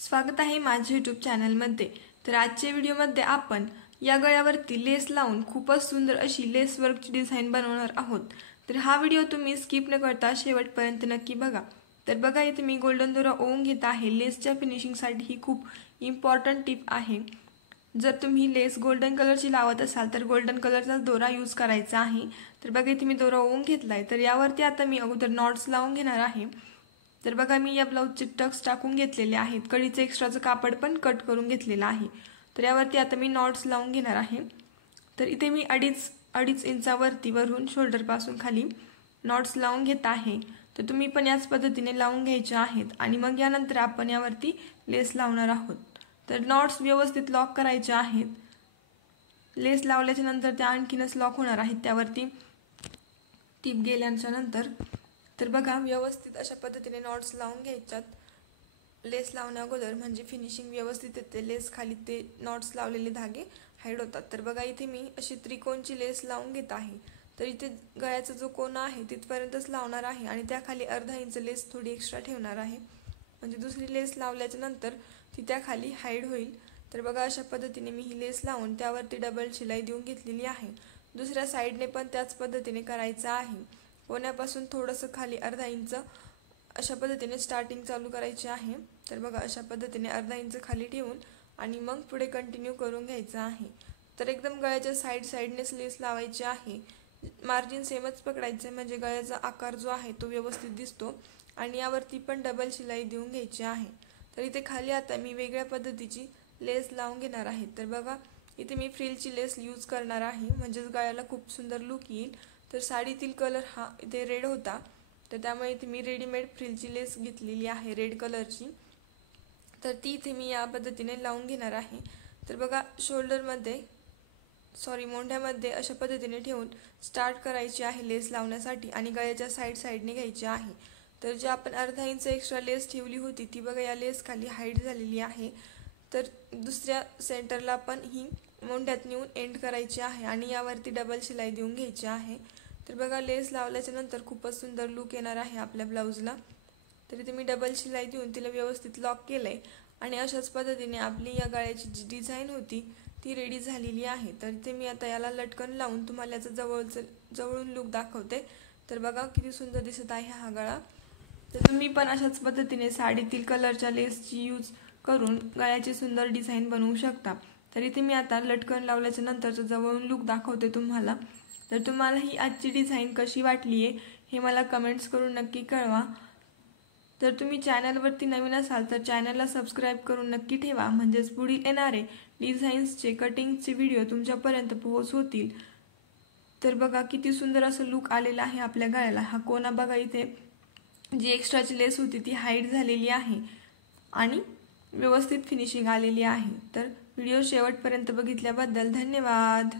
स्वागत आहे माझ्या YouTube चॅनलमध्ये। तर आजच्या व्हिडिओमध्ये आपण या गळ्यावरती लेस लावून खूपच सुंदर अशी लेस वर्कची डिझाइन बनवणार आहोत। तर हा व्हिडिओ तुम्ही स्किप न करता शेवटपर्यंत नक्की बघा। तर बघा इथे मी गोल्डन दोरा ओवून घेत आहे। लेसच्या फिनिशिंगसाठी ही खूप इम्पॉर्टंट टिप आहे। जर तुम्ही लेस गोल्डन कलरची लावत असाल तर गोल्डन कलरचा दोरा यूज करायचा आहे। तर बघा इथे मी दोरा ओवून घेतलाय। तर यावरती आता मी अगोदर नॉट्स लावून घेणार आहे। तर बघा मी या ब्लाउजचे टक्स टाकून घेतलेले आहेत। कडीचे एक्स्ट्राचं कापड पण कट करून घेतलेलं आहे। तर यावरती आता मी नॉट्स लावून घेणार आहे। तर इथे मी अडीच इंचावरती वरून शोल्डर पासून खाली नॉट्स लावून घेत आहे। तर तुम्ही पण याच पद्धतीने लावून घ्यायचे आहेत आणि मग यानंतर आपण यावरती लेस लावणार आहोत। तर नॉट्स व्यवस्थित लॉक करायचे आहेत। लेस लावल्याच्या नंतर त्या आणखीनच लॉक होणार आहेत त्यावरती टीप गेल्याच्या नंतर। तर बघा व्यवस्थित अशा पद्धतीने नॉट्स लावून घ्यायच्यात लेस लावण्या अगोदर, म्हणजे फिनिशिंग व्यवस्थित येते। लेस खाली ते नॉट्स लावलेले धागे हाईड होतात। तर बघा इथे मी अशी त्रिकोणची लेस लावून घेत आहे। तर इथे गळ्याचा जो कोना आहे तिथपर्यंतच लावणार आहे आणि त्याखाली अर्धा इंच लेस थोडी एक्स्ट्रा ठेवणार आहे, म्हणजे दुसरी लेस लावल्याच्या नंतर ती त्याखाली हाईड होईल। तर बघा अशा पद्धतीने मी ही लेस लावून त्यावरती डबल शिलाई देऊन घेतलेली आहे। दुसऱ्या साईडने पण त्याच पद्धतीने करायचं आहे। कोण्यापासून थोडंसं खाली अर्धा इंच अशा पद्धतीने स्टार्टिंग चालू करायची आहे। तर बघा अशा पद्धतीने अर्धा इंच खाली ठेवून आणि मग पुढे कंटिन्यू करून घ्यायचं आहे। तर एकदम गळ्याच्या साईडनेच लेस लावायची आहे। मार्जिन सेमच पकडायचं आहे, म्हणजे गळ्याचा आकार जो आहे तो व्यवस्थित दिसतो। आणि यावरती पण डबल शिलाई देऊन घ्यायची आहे। तर इथे खाली आता मी वेगळ्या पद्धतीची लेस लावून घेणार आहे। तर बघा इथे मी फ्रिलची लेस यूज करणार आहे, म्हणजेच गळ्याला खूप सुंदर लुक येईल। तर साडीतील कलर हा इथे रेड होता, तर त्यामुळे इथे मी रेडीमेड फ्रिलची लेस घेतलेली आहे रेड कलरची। तर ती इथे मी या पद्धतीने लावून घेणार आहे। तर बघा मोंढ्यामध्ये अशा पद्धतीने ठेवून स्टार्ट करायची आहे लेस लावण्यासाठी आणि गळ्याच्या साईडने घ्यायची आहे। तर जे आपण अर्धा इंच एक्स्ट्रा लेस ठेवली होती ती बघा या लेस खाली हाईड झालेली आहे। तर दुसऱ्या सेंटरला पण ही मोंढ्यात नेऊन एंड करायची आहे आणि यावरती डबल शिलाई देऊन घ्यायची आहे। तर बघा लेस लावल्याच्या नंतर खूपच सुंदर लुक येणार आहे आपल्या ब्लाउजला। तर इथे मी डबल शिलाई देऊन तिला व्यवस्थित लॉक केलंय आणि अशाच पद्धतीने आपली या गळ्याची जी डिझाइन होती ती रेडी झालेली आहे। तर इथे मी आता याला लटकन लावून तुम्हाला याचा जवळून लुक दाखवते। तर बघा किती सुंदर दिसत आहे हा गळा। तर तुम्ही पण अशाच पद्धतीने साडीतील कलरच्या लेसची यूज करून गळ्याची सुंदर डिझाइन बनवू शकता। तर इथे मी आता लटकन लावल्याच्या नंतरचा जवळून लुक दाखवते तुम्हाला। तर तुम्हाला ही आजची डिझाइन कशी वाटली आहे हे मला कमेंट्स करून नक्की कळवा। तर तुम्ही चॅनलवरती नवीन असाल तर चॅनलला सबस्क्राईब करून नक्की ठेवा, म्हणजेच पुढील येणारे डिझाईन्सचे कटिंगचे व्हिडिओ तुमच्यापर्यंत पोहोचतील। तर बघा किती सुंदर असं लुक आलेला आहे आपल्या गळ्याला। हा कोना बघा इथे जी एक्स्ट्राची लेस होती ती हाईड झालेली आहे आणि व्यवस्थित फिनिशिंग आलेली आहे। तर व्हिडिओ शेवटपर्यंत बघितल्याबद्दल धन्यवाद।